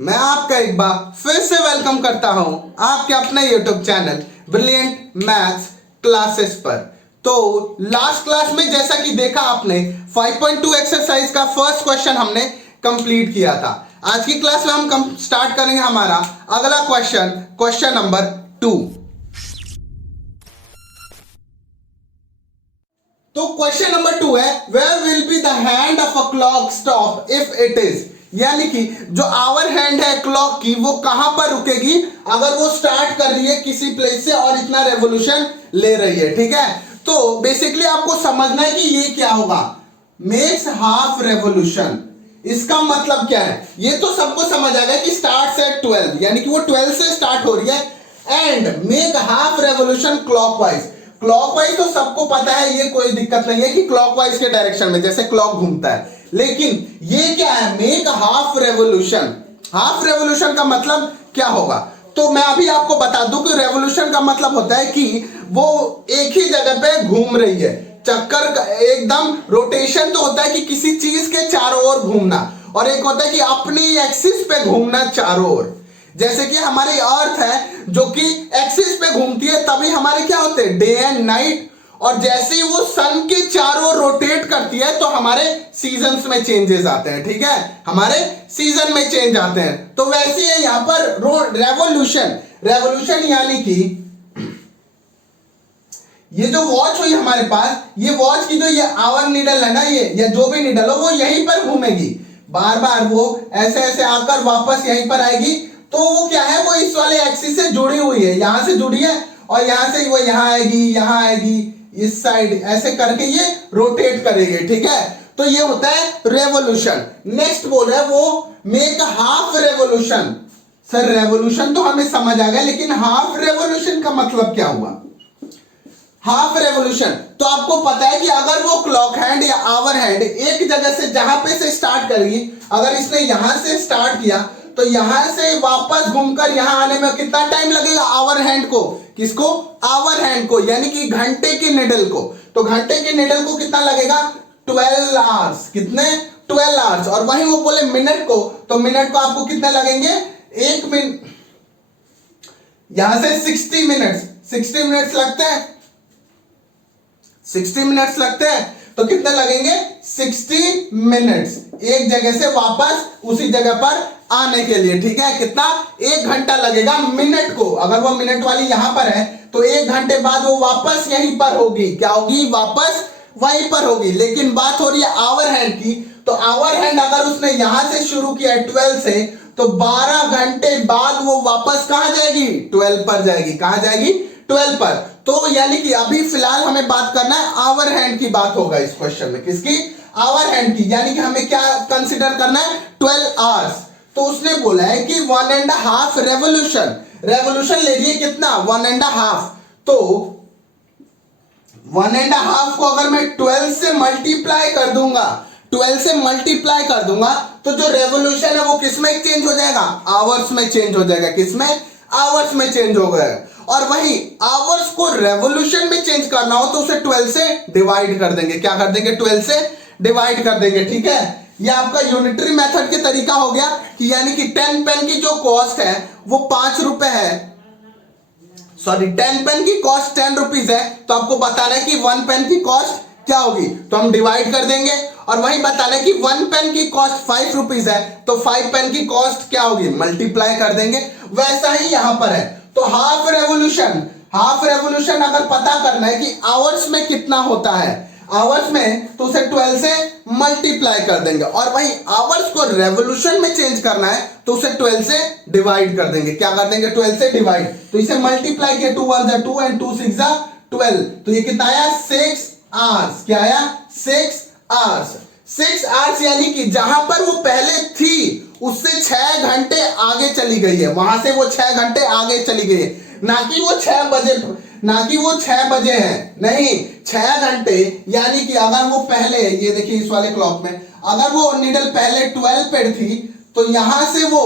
मैं आपका एक बार फिर से वेलकम करता हूं आपके अपने YouTube channel brilliant maths classes पर। तो लास्ट क्लास में जैसा कि देखा आपने 5.2 एक्सरसाइज का फर्स्ट क्वेश्चन हमने कंप्लीट किया था। आज की क्लास में हम स्टार्ट करेंगे हमारा अगला क्वेश्चन नंबर 2। तो क्वेश्चन नंबर 2 है, where will be the hand of a clock stop if it is, यानी कि जो आवर हैंड है क्लॉक की वो कहां पर रुकेगी अगर वो स्टार्ट कर रही है किसी प्लेस से और इतना रेवोल्यूशन ले रही है। ठीक है, तो बेसिकली आपको समझना है कि ये क्या होगा, मेक्स हाफ रेवोल्यूशन। इसका मतलब क्या है, ये तो सबको समझ आ गया कि स्टार्ट एट 12, यानी कि वो 12 से स्टार्ट हो रही है and make half revolution clockwise. Clockwise तो सबको पता है, ये कोई दिक्कत नहीं है कि क्लॉकवाइज के डायरेक्शन में जैसे क्लॉक घूमता है, लेकिन ये क्या है, make half revolution. Half revolution का मतलब क्या होगा, तो मैं अभी आपको बता दूं कि रेवोल्यूशन का मतलब होता है कि वो एक ही जगह पे घूम रही है, चक्कर एकदम रोटेशन तो होता है कि किसी चीज के चारों ओर घूमना, और एक होता है कि अपनी एक्सिस पे घूमना चारों ओर। जैसे कि हमारी अर्थ है जो कि एक्सिस पे घूमती है, तभी हमारे क्या होते हैं, डे एंड नाइट, और जैसे ही वो सन के चारों रोटेट करती है तो हमारे सीजन्स में चेंजेस आते हैं। ठीक है, हमारे सीजन में चेंज आते हैं। तो वैसे ही यहां पर रेवोल्यूशन यानी कि ये जो वॉच हुई हमारे पास, ये वॉच की जो ये आवर नीडल है ना, ये या जो भी नीडल हो वो यहीं पर घूमेगी, बार बार वो ऐसे ऐसे आकर वापस यहीं पर आएगी। तो वो क्या है, वो इस वाले एक्सिस से जुड़ी हुई है, यहां से जुड़ी है और यहां से वो यहां आएगी इस साइड, ऐसे करके ये रोटेट करेगी। ठीक है, तो ये होता है रेवोल्यूशन। नेक्स्ट बोल रहा है वो make half revolution. Sir revolution तो हमें समझ आ गया, लेकिन हाफ रेवोल्यूशन का मतलब क्या हुआ। हाफ रेवोल्यूशन तो आपको पता है कि अगर वो क्लॉक हैंड या आवर हैंड एक जगह से जहां पे से स्टार्ट करेगी, अगर इसने यहां से स्टार्ट किया तो यहां से वापस घूमकर यहां आने में कितना टाइम लगेगा, आवर हैंड को, किसको, आवर हैंड को, यानी कि घंटे की निडल को। तो घंटे की निडल को कितना लगेगा, 12 आवर्स। कितने, 12 आवर्स। और वहीं वो बोले मिनट को, तो मिनट को आपको कितने लगेंगे, एक मिनट, यहां से 60 मिनट्स लगते हैं, 60 मिनट्स लगते हैं, तो कितने लगेंगे, 60 मिनट्स एक जगह से वापस उसी जगह पर आने के लिए। ठीक है, कितना, 1 घंटा लगेगा मिनट को। अगर वो मिनट वाली यहां पर है तो 1 घंटे बाद वो वापस यहीं पर होगी, क्या होगी, वापस वहीं पर होगी। लेकिन बात हो रही है आवर हैंड की, तो आवर हैंड अगर उसने यहां से शुरू किया 12 से, तो 12 घंटे बाद वो वापस कहां जाएगी, 12 पर जाएगी। कहां जाएगी, 12 पर। तो यानी कि अभी फिलहाल हमें बात करना है आवर हैंड की, बात होगा इस क्वेश्चन में, किसकी, आवर हैंड की, यानी कि हमें क्या कंसीडर करना है, 12 आवर्स। तो उसने बोला है कि 1.5 रेवोल्यूशन ले रही है, कितना, 1.5। तो 1.5 को अगर मैं 12 से मल्टीप्लाई कर दूंगा, 12 से मल्टीप्लाई कर दूंगा, तो जो रेवोल्यूशन है वो किसमें चेंज हो जाएगा, आवर्स में चेंज हो जाएगा। किसमें, आवर्स में चेंज हो गया। और वही आवर्स को रेवोल्यूशन में चेंज करना हो तो उसे 12 से डिवाइड कर देंगे। क्या कर देंगे, 12 से डिवाइड कर देंगे। ठीक है, ये आपका यूनिटरी मेथड के तरीका हो गया कि यानी कि 10 पेन की जो कॉस्ट है वो 5 रुपए है, सॉरी 10 पेन की कॉस्ट 10 रुपीज है, तो आपको बताना है कि 1 पेन की कॉस्ट क्या होगी, तो हम डिवाइड कर देंगे। और वही बताना है कि 1 पेन की कॉस्ट 5 रुपीज है, तो 5 पेन की कॉस्ट क्या होगी, मल्टीप्लाई कर देंगे। वैसा ही यहां पर है। तो हाफ रेवोल्यूशन अगर पता करना है कि आवर्स में कितना होता है, आवर्स में, तो उसे 12 से मल्टीप्लाई कर देंगे। और वही आवर्स को रेवोल्यूशन में चेंज करना है तो उसे 12 से डिवाइड कर देंगे। क्या कर देंगे, 12 से डिवाइड। तो इसे मल्टीप्लाई किया, 2 1 2 एंड 2 6 12, तो ये कितना आया, 6 आवर्स। क्या आया, 6 आवर्स। 6 आवर्स यानी कि जहां पर वो पहले थी उससे 6 घंटे आगे चली गई है, वहां से वो 6 घंटे आगे चली गई है, ना कि वो 6 बजे है, नहीं, 6 घंटे। यानी कि अगर वो पहले, ये देखिए इस वाले क्लॉक में, अगर वो नीडल पहले 12 पे थी तो यहां से वो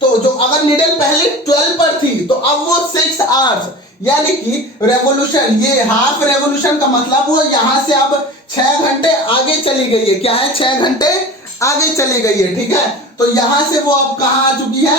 तो जो अगर नीडल पहले 12 पर थी तो अब वो 6 आवर्स, यानी कि रेवोल्यूशन, ये हाफ रेवोल्यूशन का मतलब वो यहां से अब 6 घंटे आगे चली गई है। क्या है? 6 घंटे आगे चली गई है, ठीक है। तो यहां से वो अब कहां आ चुकी है?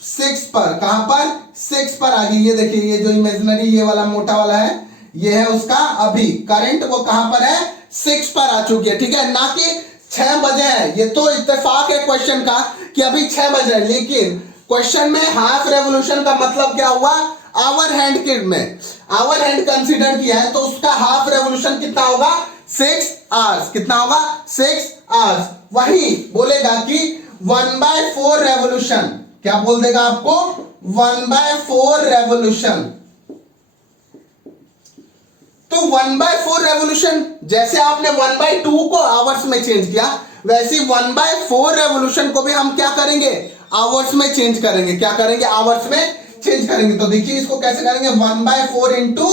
6 पर। कहां पर? 6 पर आ गई। ये देखिए, ये जो इमेजिनरी ये वाला मोटा वाला है, ये है उसका अभी करंट, वो कहां पर है? 6 पर आ चुकी है, ठीक है। ना कि 6 बजे है। ये तो इत्तेफाक है क्वेश्चन का कि अभी 6 बजे है, लेकिन क्वेश्चन में हाफ रेवोल्यूशन का मतलब क्या हुआ? आवर हैंड के में आवर हैंड कंसीडर किया है, तो उसका हाफ रेवोल्यूशन कितना होगा? 6 आवर्स। कितना होगा? 6 आवर्स। वही बोलेगा कि 1/4 रेवोल्यूशन, क्या बोल देगा आपको? 1/4 रेवोल्यूशन। तो 1/4 रेवोल्यूशन, जैसे आपने 1/2 को आवर्स में चेंज किया, वैसे 1/4 रेवोल्यूशन को भी हम क्या करेंगे? आवर्स में चेंज करेंगे। क्या करेंगे? आवर्स में चेंज करेंगे। तो देखिए इसको कैसे करेंगे? 1/4 इंटू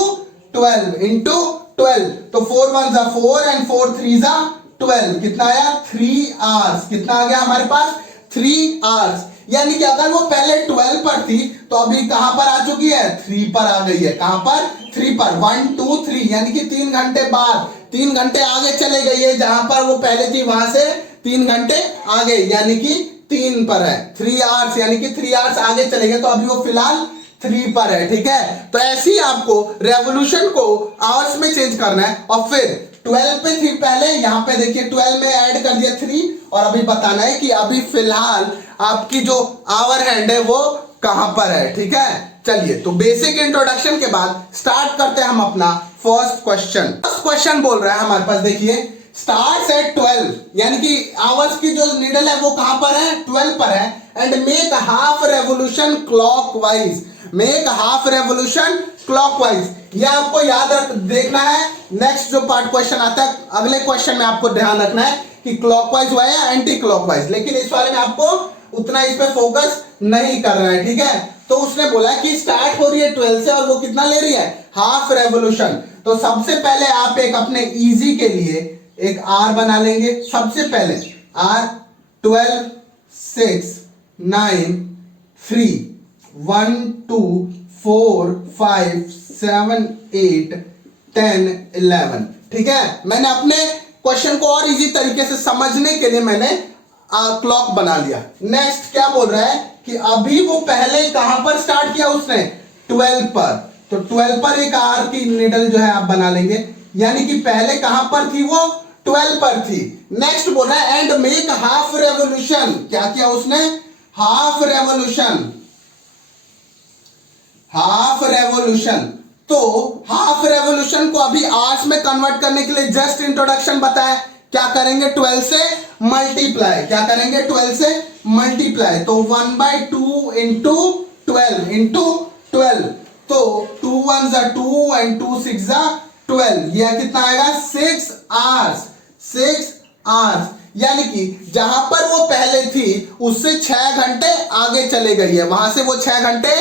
12 तो 4 1 जा 4 एंड 4 3 जा 12। कितना आया? 3 आवर्स। कितना आ गया हमारे पास? 3 आवर्स। यानी कि अगर वो पहले 12 पर थी तो अभी कहां पर आ चुकी है? 3 पर आ गई है। कहां पर? 3 पर। 1 2 3 यानी कि 3 घंटे बाद, 3 घंटे आगे चले गई है। जहां पर वो पहले थी वहां से 3 घंटे आगे, यानी कि 3 पर है। 3 आवर्स यानी कि 3 आवर्स आगे चले गए, तो अभी वो फिलहाल 3 पर है, ठीक है। तो ऐसे ही आपको रेवोल्यूशन को आवर्स में चेंज करना है, और फिर 12 पे थी पहले, यहां पे देखिए 12 में ऐड कर दिया 3, और अभी बताना है कि अभी फिलहाल आपकी जो आवर हैंड है वो कहां पर है, ठीक है। चलिए, तो बेसिक इंट्रोडक्शन के बाद स्टार्ट करते हैं हम अपना फर्स्ट क्वेश्चन। फर्स्ट क्वेश्चन बोल रहा है हमारे पास, देखिए स्टार्ट्स एट 12, यानी कि आवर्स की जो नीडल है वो कहां पर है? 12 पर है। And make half revolution clockwise. Make half revolution clockwise, ये आपको याद रख देखना है। नेक्स्ट जो पार्ट क्वेश्चन आता है अगले क्वेश्चन में, आपको ध्यान रखना है कि क्लॉकवाइज हुआ है या एंटी क्लॉकवाइज, लेकिन इस वाले में आपको उतना इस पे फोकस नहीं करना है, ठीक है। तो उसने बोला कि स्टार्ट हो रही है 12 से, और वो कितना ले रही है? Half revolution. तो सबसे पहले आप एक अपने इजी के लिए एक आर बना लेंगे। सबसे पहले आर 12 6 9 3 1 2 4 5 7 8 10 11, ठीक है। मैंने अपने क्वेश्चन को और इजी तरीके से समझने के लिए मैंने क्लॉक बना लिया। नेक्स्ट क्या बोल रहा है कि अभी वो पहले कहां पर स्टार्ट किया उसने? 12 पर। तो 12 पर एक आर की निडल जो है आप बना लेंगे, यानी कि पहले कहां पर थी वो? 12 पर थी। नेक्स्ट बोल रहा है एंड मेक हाफ रेवोल्यूशन। क्या किया उसने? Half revolution. Half revolution. तो हाफ रेवोल्यूशन को अभी आवर्स में कन्वर्ट करने के लिए जस्ट इंट्रोडक्शन बताया। क्या करेंगे? 12 से मल्टीप्लाई। क्या करेंगे? 12 से मल्टीप्लाई। तो 1/2 इंटू 12 इंटू 12, तो 2 1 जा 2 एंड 2 6 जा 12, यह कितना आएगा? 6 आवर्स। 6 आवर्स, यानी कि जहां पर वो पहले थी उससे 6 घंटे आगे चले गई है। वहां से वो 6 घंटे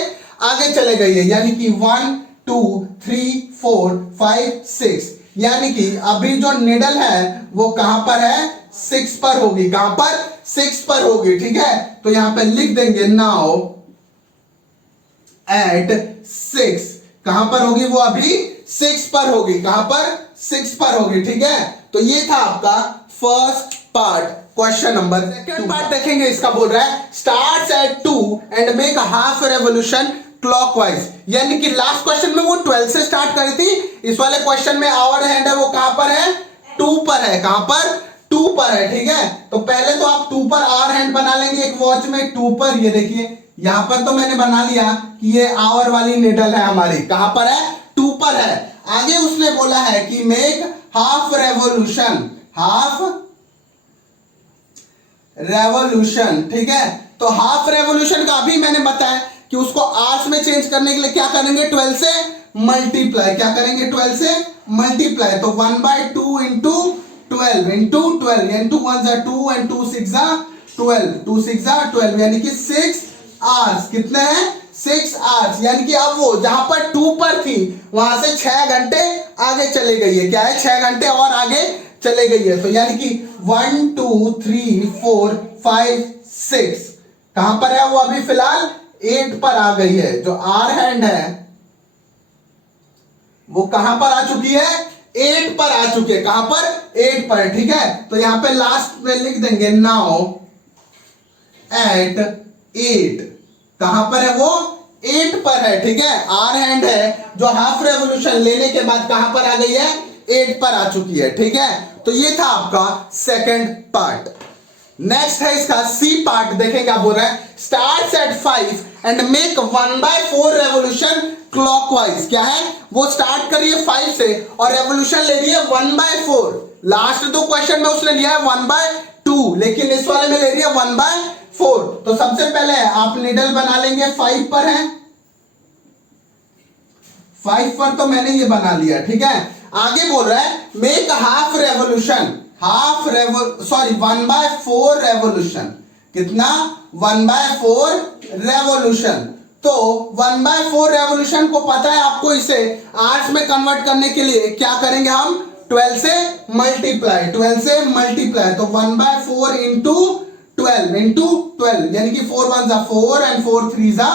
आगे चले गई है, यानी कि 1 2 3 4 5 6, यानी कि अभी जो निडल है वो कहां पर है? 6 पर होगी। कहां पर? 6 पर होगी, ठीक है। तो यहां पे लिख देंगे नाउ एट 6। कहां पर होगी वो? अभी 6 पर होगी। कहां पर? 6 पर होगी, ठीक है। तो ये था आपका first part, question number. Second part देखेंगे, इसका बोल रहा है starts at 2 and make half revolution clockwise, यानी कि लास्ट क्वेश्चन में वो 12 से स्टार्ट करी थी, इस वाले क्वेश्चन में आवर हैंड है वो कहां पर है? 2 पर है। कहां पर? 2 पर है, ठीक है। तो पहले तो आप 2 पर आवर हैंड बना लेंगे एक वॉच में। 2 पर ये देखिए यहां पर तो मैंने बना लिया कि ये आवर वाली निडल है हमारी। कहां पर है? 2 पर है। आगे उसने बोला है कि make half revolution. Half revolution, ठीक है। तो हाफ रेवोल्यूशन का अभी मैंने बताया कि उसको आवर्स में चेंज करने के लिए क्या करेंगे? 12 से मल्टीप्लाई। क्या करेंगे? 12 से मल्टीप्लाई। तो 1/2 इंटू 12 इंटू 12, यानी 2 1 जा 2 एंड 2 6 जा 12, 2 6 जा 12, यानी कि 6 आवर्स। कितने हैं? 6 आवर्स, यानी कि अब वो जहां पर 2 पर थी वहां से 6 घंटे आगे चले गई है। क्या है? 6 घंटे और आगे चले गई है। तो यानी कि 1 2 3 4 5 6, कहां पर है वो? अभी फिलहाल 8 पर आ गई है। जो आर हैंड है वो कहां पर आ चुकी है, 8 पर आ चुकी है। कहां पर, 8 पर है, ठीक है। तो यहां पे लास्ट में लिख देंगे नाउ एट 8, कहां पर है वो, 8 पर है, ठीक है। आर हैंड है जो हाफ रेवोल्यूशन लेने के बाद कहां पर आ गई है, 8 पर आ चुकी है, ठीक है। तो ये था आपका सेकंड पार्ट। नेक्स्ट है इसका सी पार्ट, देखें क्या बोल रहा है, starts at 5 and make 1/4 revolution clockwise. क्या है, वो स्टार्ट करिए 5 से और रेवोल्यूशन ले रही है 1/4। लास्ट दो क्वेश्चन में उसने लिया है 1/2, लेकिन इस वाले में ले रही है 1/4। तो सबसे पहले आप निडल बना लेंगे, 5 पर है, 5 पर तो मैंने ये बना लिया, ठीक है। आगे बोल रहा है मेक हाफ रेवोल्यूशन, 1/4 रेवोल्यूशन। कितना, 1/4 रेवोल्यूशन। तो 1/4 रेवोल्यूशन को पता है आपको, इसे आवर्स में कन्वर्ट करने के लिए क्या करेंगे हम, 12 से मल्टीप्लाई, 12 से मल्टीप्लाई। तो 1/4 इंटू 12 यानी कि 4 1 जा 4 एंड 4 3 जा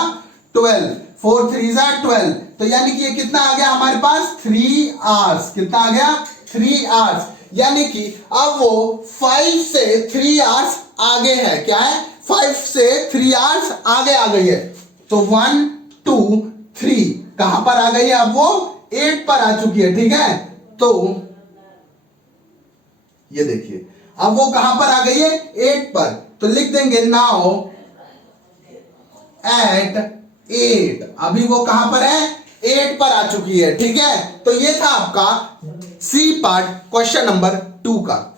12, 4 3 जा 12। तो यानी कि ये कितना आ गया हमारे पास, 3 आवर्स। कितना आ गया, 3 आवर्स। यानी कि अब वो 5 से 3 आवर्स आगे है। क्या है, 5 से 3 आवर्स आगे आ गई है। तो 1 2 3 कहां पर आ गई है, अब वो 8 पर आ चुकी है, ठीक है। तो ये देखिए अब वो कहां पर आ गई है, 8 पर। तो लिख देंगे नाउ एट 8, अभी वो कहां पर है, 8 पर आ चुकी है, ठीक है। तो ये था आपका सी पार्ट क्वेश्चन नंबर 2 का।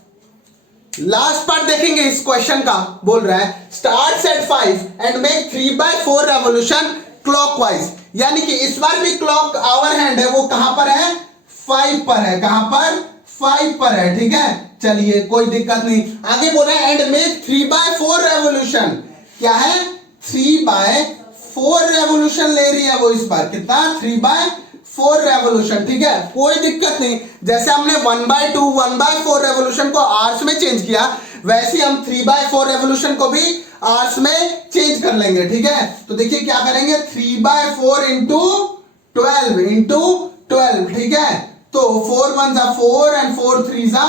लास्ट पार्ट देखेंगे इस क्वेश्चन का, बोल रहा है starts at 5 and make 3/4 revolution clockwise. यानी कि इस बार भी क्लॉक आवर हैंड है, वो कहां पर है, 5 पर है। कहां पर, 5 पर है, ठीक है। चलिए कोई दिक्कत नहीं। आगे बोल रहा है एंड मेक 3/4 रेवोल्यूशन। क्या है, 3/4 रेवोल्यूशन ले रही है वो इस बार। कितना, 3/4 रेवोल्यूशन, ठीक है। कोई दिक्कत नहीं, जैसे हमने 1/2 1/4 रेवोल्यूशन को आवर्स में चेंज किया, वैसे हम 3/4 रेवोल्यूशन को भी आवर्स में चेंज कर लेंगे, ठीक है। तो देखिए क्या करेंगे, 3/4 इंटू 12, ठीक है। तो 4 1 जा 4 एंड 4 3 जा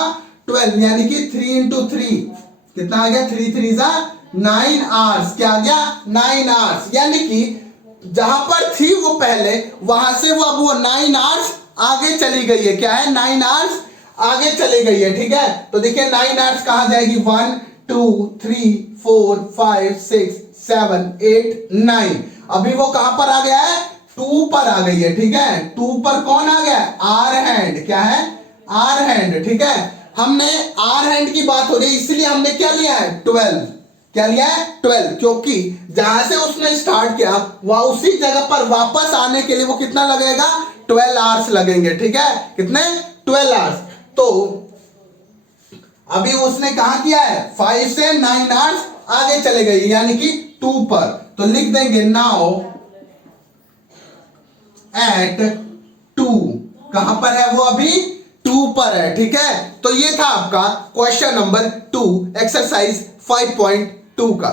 12, यानी कि 3 इंटू 3 कितना आ गया, 3 3 जा 9 आवर्स। क्या आ गया, 9 आवर्स। यानी कि जहां पर थी वो पहले, वहां से वो अब वो 9 आवर्स आगे चली गई है। क्या है, 9 आवर्स आगे चली गई है, ठीक है। तो देखिए 9 आवर्स कहां जाएगी, 1 2 3 4 5 6 7 8 9। अभी वो कहां पर आ गया है, 2 पर आ गई है, ठीक है। 2 पर कौन आ गया, आर हैंड। क्या है, आर हैंड, ठीक है। हमने आर हैंड की बात हो रही है, इसलिए हमने क्या लिया है, 12। क्या लिया है, 12, क्योंकि जहां से उसने स्टार्ट किया वह उसी जगह पर वापस आने के लिए वो कितना लगेगा, 12 आवर्स लगेंगे, ठीक है। कितने, 12 आवर्स। तो अभी उसने कहा किया है, 5 से 9 आवर्स आगे चले गए, यानी कि 2 पर। तो लिख देंगे नाउ एट 2, कहां पर है वो, अभी 2 पर है, ठीक है। तो ये था आपका क्वेश्चन नंबर 2 एक्सरसाइज 5.2 का।